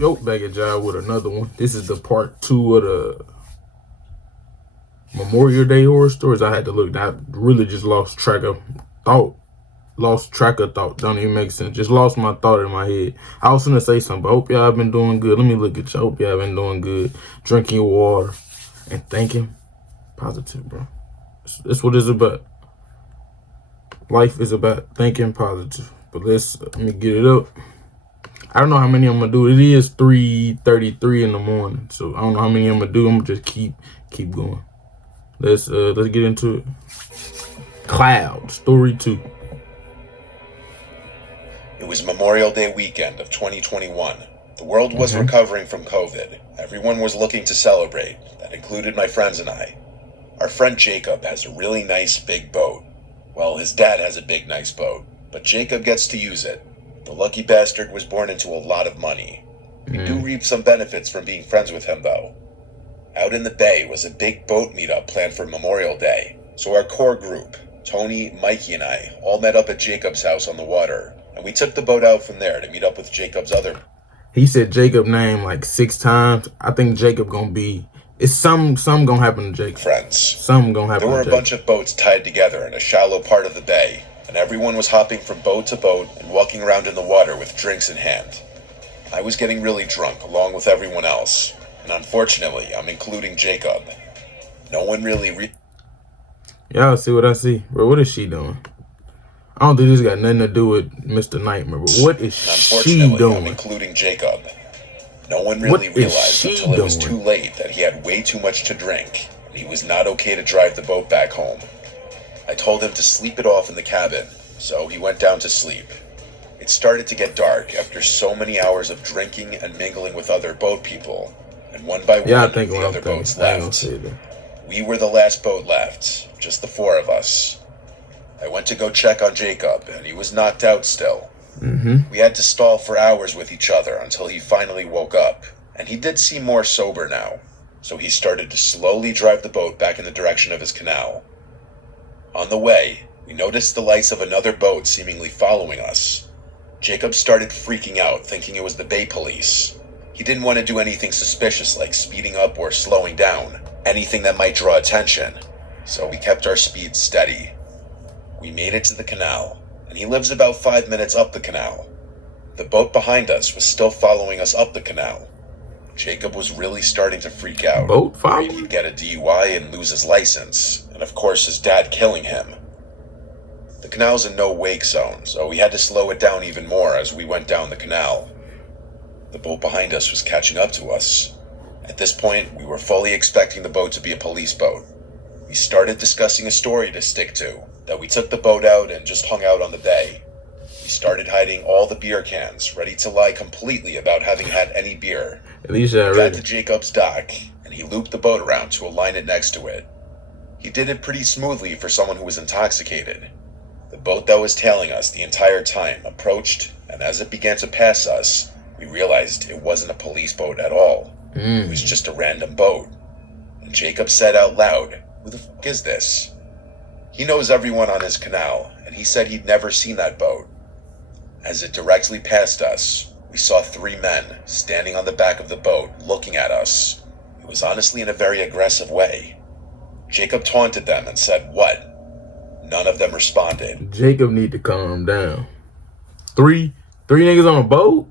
Yo, back at y'all with another one. This is the part 2 of the Memorial Day horror stories. I had to look. I really just lost track of thought. Don't even make sense. Just lost my thought in my head. I was gonna say something, but I hope y'all been doing good. Let me look at y'all. Hope y'all been doing good. Drinking your water and thinking positive, bro. That's what it's about. Life is about thinking positive. But let me get it up. I don't know how many I'm gonna do. It is 3:33 in the morning, so I don't know how many I'm gonna do. I'm gonna just keep going. Let's get into it. Cloud Story 2. It was Memorial Day weekend of 2021. The world was recovering from COVID. Everyone was looking to celebrate. That included my friends and I. Our friend Jacob has a really nice big boat. Well, his dad has a big nice boat, but Jacob gets to use it. The lucky bastard was born into a lot of money. We do reap some benefits from being friends with him, though. Out in the bay was a big boat meetup planned for Memorial Day, so our core group, Tony, Mikey, and I, all met up at Jacob's house on the water, and we took the boat out from there to meet up with Jacob's other... He said Jacob name like 6 times. I think Jacob gonna be... It's some gonna happen to Jacob. friends. Something gonna happen to Jacob. There were a bunch of boats tied together in a shallow part of the bay, and everyone was hopping from boat to boat and walking around in the water with drinks in hand. I was getting really drunk along with everyone else, and unfortunately, I'm including Jacob. No one really Y'all see what I see? Bro, what is she doing? I don't think this got nothing to do with Mr. Nightmare, but what is she doing? I'm including Jacob. No one really realized until it was too late that he had way too much to drink, and he was not okay to drive the boat back home. I told him to sleep it off in the cabin, so he went down to sleep. It started to get dark after so many hours of drinking and mingling with other boat people, and one by one, the other boats left. We were the last boat left, just the 4 of us. I went to go check on Jacob, and he was knocked out still. We had to stall for hours with each other until he finally woke up, and he did seem more sober now, so he started to slowly drive the boat back in the direction of his canal. On the way, we noticed the lights of another boat seemingly following us. Jacob started freaking out, thinking it was the Bay Police. He didn't want to do anything suspicious like speeding up or slowing down, anything that might draw attention, so we kept our speed steady. We made it to the canal, and he lives about 5 minutes up the canal. The boat behind us was still following us up the canal. Jacob was really starting to freak out. Boat following? He'd get a DUI and lose his license, and of course his dad killing him. The canal's a no-wake zone, so we had to slow it down even more as we went down the canal. The boat behind us was catching up to us. At this point, we were fully expecting the boat to be a police boat. We started discussing a story to stick to, that we took the boat out and just hung out on the bay. We started hiding all the beer cans, ready to lie completely about having had any beer. At least we got to Jacob's dock, and he looped the boat around to align it next to it. He did it pretty smoothly for someone who was intoxicated. The boat that was tailing us the entire time approached, and as it began to pass us, we realized it wasn't a police boat at all. It was just a random boat. And Jacob said out loud, "Who the fuck is this?" He knows everyone on his canal, and he said he'd never seen that boat. As it directly passed us, we saw 3 men standing on the back of the boat looking at us. It was honestly in a very aggressive way. Jacob taunted them and said, "What?" None of them responded. Jacob need to calm down. Three niggas on a boat?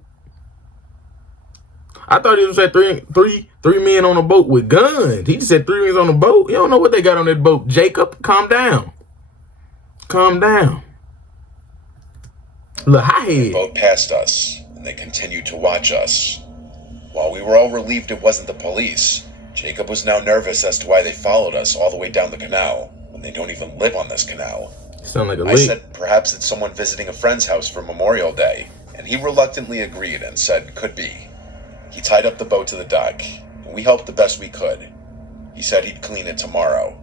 I thought he was at three men on a boat with guns. He just said 3 niggas on a boat. You don't know what they got on that boat. Jacob, calm down. Calm down. Look, the boat passed us, and they continued to watch us. While we were all relieved it wasn't the police, Jacob was now nervous as to why they followed us all the way down the canal, when they don't even live on this canal. Sound like a I said perhaps it's someone visiting a friend's house for Memorial Day, and he reluctantly agreed and said could be. He tied up the boat to the dock, and we helped the best we could. He said he'd clean it tomorrow.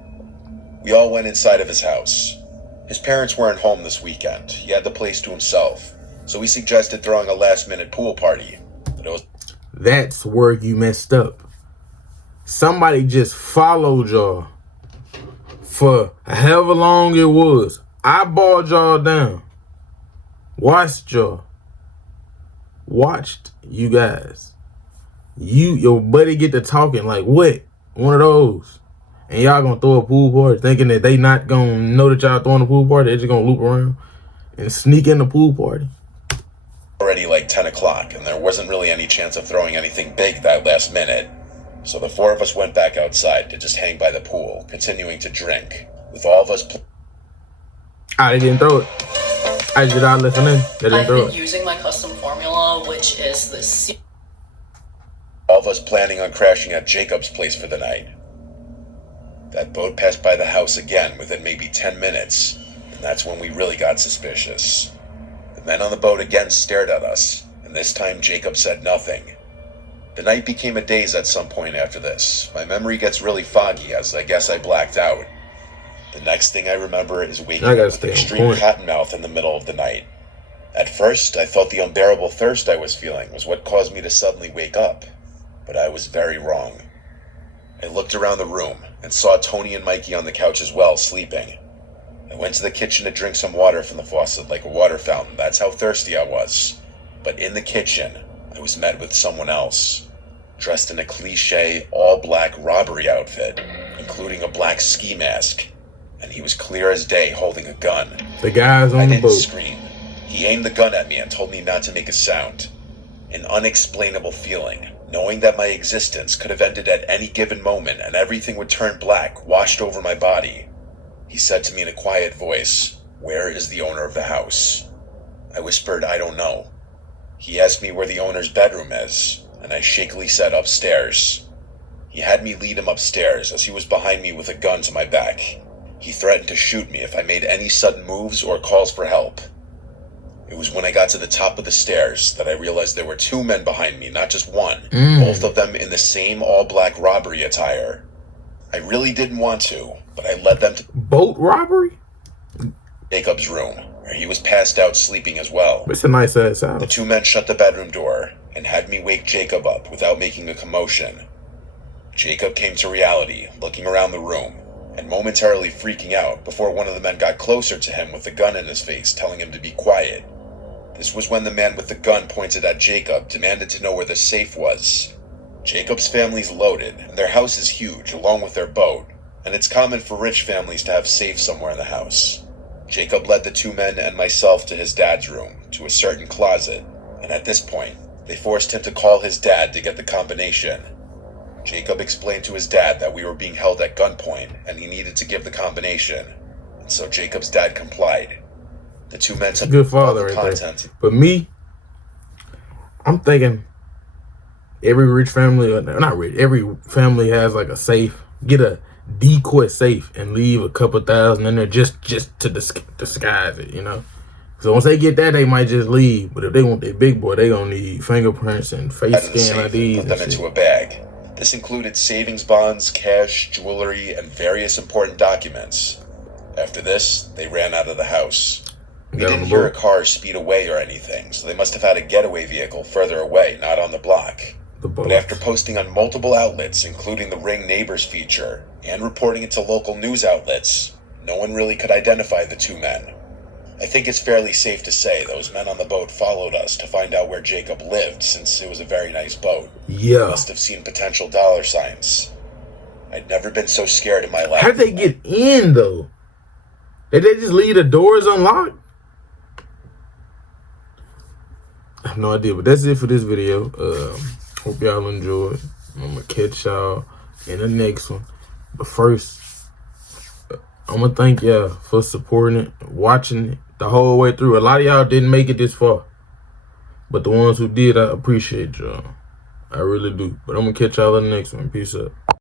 We all went inside of his house. His parents weren't home this weekend. He had the place to himself, so we suggested throwing a last-minute pool party. But it was... That's where you messed up. Somebody just followed y'all for however long it was. I balled y'all down. Watched you guys. your buddy get to talking like what? One of those. And y'all gonna throw a pool party thinking that they not gonna know that y'all throwing a pool party. They just gonna loop around and sneak in the pool party. Already like 10 o'clock, and there wasn't really any chance of throwing anything big that last minute. So the four of us went back outside to just hang by the pool, continuing to drink, with all of us. They didn't throw it. I did not listen in. They didn't throw it. I've been using my custom formula, which is the All of us planning on crashing at Jacob's place for the night. That boat passed by the house again within maybe 10 minutes, and that's when we really got suspicious. The men on the boat again stared at us, and this time Jacob said nothing. The night became a daze at some point after this. My memory gets really foggy as I guess I blacked out. The next thing I remember is waking up with extreme cottonmouth in the middle of the night. At first, I thought the unbearable thirst I was feeling was what caused me to suddenly wake up, but I was very wrong. I looked around the room and saw Tony and Mikey on the couch as well, sleeping. I went to the kitchen to drink some water from the faucet like a water fountain. That's how thirsty I was. But in the kitchen, I was met with someone else, dressed in a cliché all-black robbery outfit, including a black ski mask, and he was clear as day holding a gun. The guys on the boat. I didn't scream. He aimed the gun at me and told me not to make a sound. An unexplainable feeling, knowing that my existence could have ended at any given moment and everything would turn black, washed over my body. He said to me in a quiet voice, "Where is the owner of the house?" I whispered, "I don't know." He asked me where the owner's bedroom is, and I shakily said, "Upstairs." He had me lead him upstairs as he was behind me with a gun to my back. He threatened to shoot me if I made any sudden moves or calls for help. It was when I got to the top of the stairs that I realized there were two men behind me, not just one, both of them in the same all-black robbery attire. I really didn't want to, but I led them to boat robbery? Jacob's room, where he was passed out sleeping as well. It's a nice ass house. The two men shut the bedroom door and had me wake Jacob up without making a commotion. Jacob came to reality, looking around the room, and momentarily freaking out before one of the men got closer to him with the gun in his face, telling him to be quiet. This was when the man with the gun pointed at Jacob demanded to know where the safe was. Jacob's family's loaded, and their house is huge, along with their boat, and it's common for rich families to have safes somewhere in the house. Jacob led the two men and myself to his dad's room, to a certain closet, and at this point, they forced him to call his dad to get the combination. Jacob explained to his dad that we were being held at gunpoint, and he needed to give the combination, and so Jacob's dad complied. The two men took good father right there. But me, I'm thinking every rich family, not rich, every family has like a safe. Get a decoy safe and leave a couple thousand in there just to disguise it, you know. So once they get that, they might just leave. But if they want their big boy, they gonna need fingerprints and face scan IDs. Put them into a bag. This included savings bonds, cash, jewelry, and various important documents. After this, they ran out of the house. We didn't hear a car speed away or anything, so they must have had a getaway vehicle further away, not on the block. But after posting on multiple outlets, including the Ring Neighbors feature, and reporting it to local news outlets, no one really could identify the two men. I think it's fairly safe to say those men on the boat followed us to find out where Jacob lived, since it was a very nice boat. Yeah. They must have seen potential dollar signs. I'd never been so scared in my life. How'd they get in, though? Did they just leave the doors unlocked? I have no idea, but that's it for this video. Hope y'all enjoyed. I'm gonna catch y'all in the next one. But first, I'm gonna thank y'all for supporting it, watching it the whole way through. A lot of y'all didn't make it this far, but the ones who did, I appreciate y'all. I really do. But I'm gonna catch y'all in the next one. Peace out.